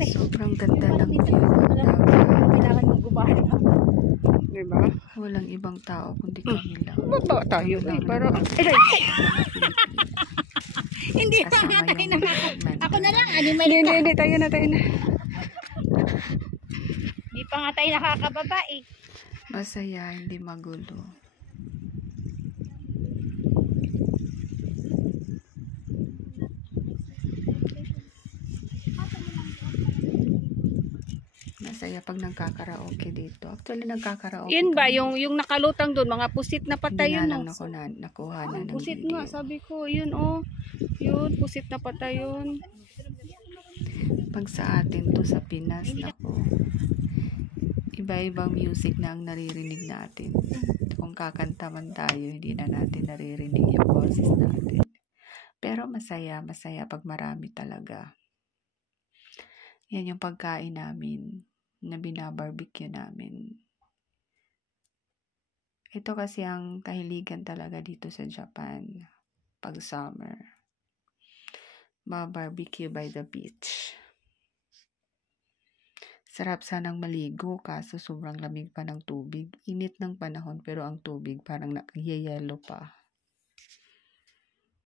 Okay. Sobrang ganda ng view ng dagat. Kailangan mong gumahan na. Diba? Walang ibang tao kundi kami lang. Baba tayo Kami lang pero... naman. Hindi Kasama tayo yung na. Ako na lang. mentor. Hindi. Tayo na. Hindi pa nga tayo nakakababa eh. Masaya, hindi magulo. Masaya pag nagkakaraoke dito. Actually, nagkakaraoke. Yun ba? kami. Yung nakalutang doon, mga pusit na patay Hindi nga yun. lang nakuha na ng Pusit video. nga, sabi ko. Yun oh. Yun, pusit na patay yun. Pag sa atin to sa Pinas, nako. Iba-ibang music na ang naririnig natin. Kung kakanta man tayo, hindi na natin naririnig yung boses natin. Pero masaya pag marami talaga. Yan yung pagkain namin na binabarbecue namin. Ito kasi ang kahiligan talaga dito sa Japan pag summer. Barbecue by the beach. Sarap sanang maligo kaso sobrang lamig pa ng tubig. Init ng panahon pero ang tubig parang nakayayelo pa.